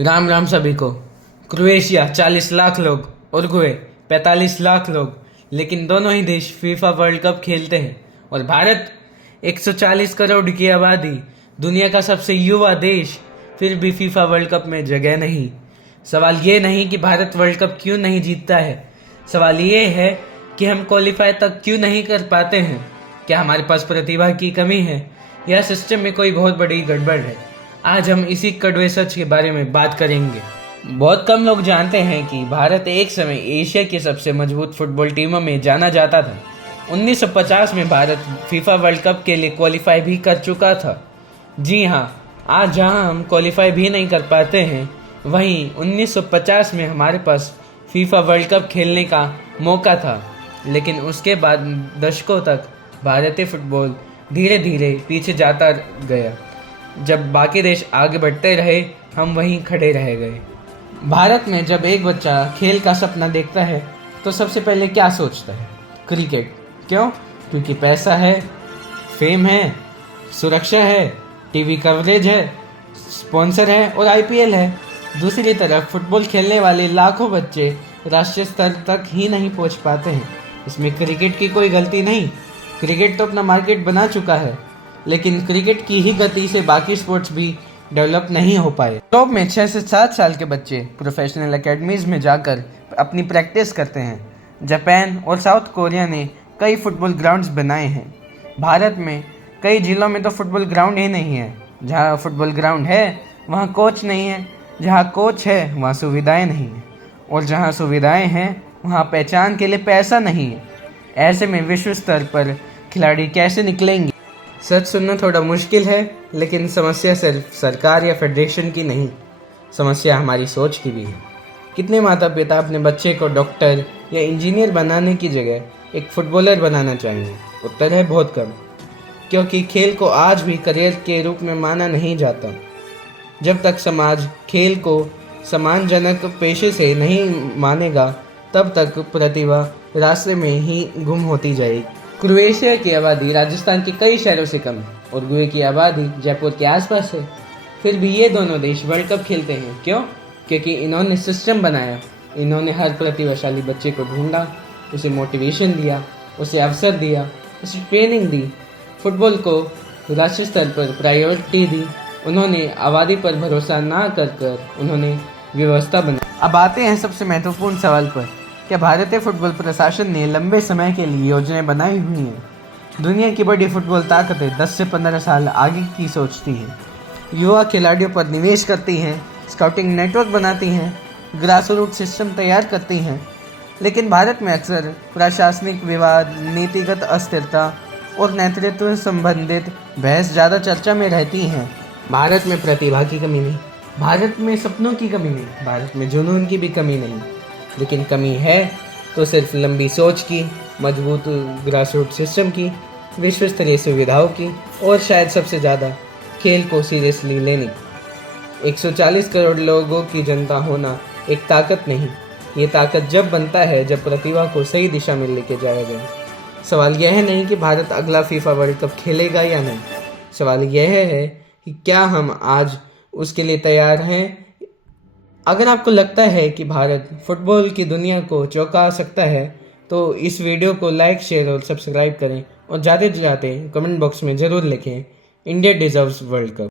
राम राम सभी को। क्रोएशिया 40 लाख लोग, उरुग्वे 45 लाख लोग, लेकिन दोनों ही देश फीफा वर्ल्ड कप खेलते हैं। और भारत 140 करोड़ की आबादी, दुनिया का सबसे युवा देश, फिर भी फीफा वर्ल्ड कप में जगह नहीं। सवाल ये नहीं कि भारत वर्ल्ड कप क्यों नहीं जीतता है, सवाल ये है कि हम क्वालिफाई तक क्यों नहीं कर पाते हैं। क्या हमारे पास प्रतिभा की कमी है या सिस्टम में कोई बहुत बड़ी गड़बड़ है? आज हम इसी कड़वे सच के बारे में बात करेंगे। बहुत कम लोग जानते हैं कि भारत एक समय एशिया की सबसे मजबूत फुटबॉल टीमों में जाना जाता था। 1950 में भारत फीफा वर्ल्ड कप के लिए क्वालिफाई भी कर चुका था। जी हाँ, आज जहां हम क्वालिफाई भी नहीं कर पाते हैं, वहीं 1950 में हमारे पास फीफा वर्ल्ड कप खेलने का मौका था। लेकिन उसके बाद दशकों तक भारतीय फुटबॉल धीरे धीरे पीछे जाता गया। जब बाकी देश आगे बढ़ते रहे, हम वहीं खड़े रह गए। भारत में जब एक बच्चा खेल का सपना देखता है तो सबसे पहले क्या सोचता है? क्रिकेट। क्यों? क्योंकि पैसा है, फेम है, सुरक्षा है, टीवी कवरेज है, स्पॉन्सर है और आईपीएल है। दूसरी तरफ फुटबॉल खेलने वाले लाखों बच्चे राष्ट्रीय स्तर तक ही नहीं पहुंच पाते हैं। इसमें क्रिकेट की कोई गलती नहीं, क्रिकेट तो अपना मार्केट बना चुका है, लेकिन क्रिकेट की ही गति से बाकी स्पोर्ट्स भी डेवलप नहीं हो पाए। यूरोप में 6 से 7 साल के बच्चे प्रोफेशनल एकेडमीज में जाकर अपनी प्रैक्टिस करते हैं। जापान और साउथ कोरिया ने कई फुटबॉल ग्राउंड्स बनाए हैं। भारत में कई जिलों में तो फुटबॉल ग्राउंड ही नहीं है। जहाँ फुटबॉल ग्राउंड है वहाँ कोच नहीं है, जहाँ कोच है वहाँ सुविधाएं नहीं है, और जहाँ सुविधाएं हैं वहाँ पहचान के लिए पैसा नहीं है। ऐसे में विश्व स्तर पर खिलाड़ी कैसे निकलेंगे? सच सुनना थोड़ा मुश्किल है, लेकिन समस्या सिर्फ सरकार या फेडरेशन की नहीं, समस्या हमारी सोच की भी है। कितने माता पिता अपने बच्चे को डॉक्टर या इंजीनियर बनाने की जगह एक फुटबॉलर बनाना चाहेंगे? उत्तर है बहुत कम, क्योंकि खेल को आज भी करियर के रूप में माना नहीं जाता। जब तक समाज खेल को सम्मानजनक पेशे से नहीं मानेगा, तब तक प्रतिभा रास्ते में ही गुम होती जाएगी। क्रोएशिया की आबादी राजस्थान के कई शहरों से कम है, उरुग्वे की आबादी जयपुर के आसपास है। फिर भी ये दोनों देश वर्ल्ड कप खेलते हैं। क्यों? क्योंकि इन्होंने सिस्टम बनाया, इन्होंने हर प्रतिभाशाली बच्चे को ढूंढा, उसे मोटिवेशन दिया, उसे अवसर दिया, उसे ट्रेनिंग दी, फुटबॉल को राष्ट्रीय स्तर पर प्रायोरिटी दी। उन्होंने आबादी पर भरोसा ना कर उन्होंने व्यवस्था बनाई। अब आते हैं सबसे महत्वपूर्ण सवाल पर। क्या भारतीय फुटबॉल प्रशासन ने लंबे समय के लिए योजनाएं बनाई हुई हैं? दुनिया की बड़ी फुटबॉल ताकतें 10 से 15 साल आगे की सोचती हैं, युवा खिलाड़ियों पर निवेश करती हैं, स्काउटिंग नेटवर्क बनाती हैं, ग्रास रूट सिस्टम तैयार करती हैं। लेकिन भारत में अक्सर प्रशासनिक विवाद, नीतिगत अस्थिरता और नेतृत्व संबंधित बहस ज़्यादा चर्चा में रहती हैं। भारत में प्रतिभा की कमी नहीं, भारत में सपनों की कमी नहीं, भारत में जुनून की भी कमी नहीं, लेकिन कमी है तो सिर्फ लंबी सोच की, मजबूत ग्रासरूट सिस्टम की, विश्व स्तरीय सुविधाओं की, और शायद सबसे ज़्यादा खेल को सीरियसली लेने की। 140 करोड़ लोगों की जनता होना एक ताकत नहीं, ये ताकत जब बनता है जब प्रतिभा को सही दिशा में लेके जाया जाए। सवाल यह नहीं कि भारत अगला फीफा वर्ल्ड कप खेलेगा या नहीं, सवाल यह है कि क्या हम आज उसके लिए तैयार हैं। अगर आपको लगता है कि भारत फुटबॉल की दुनिया को चौंका सकता है, तो इस वीडियो को लाइक, शेयर और सब्सक्राइब करें, और जाते जाते कमेंट बॉक्स में ज़रूर लिखें, इंडिया डिजर्व्स वर्ल्ड कप।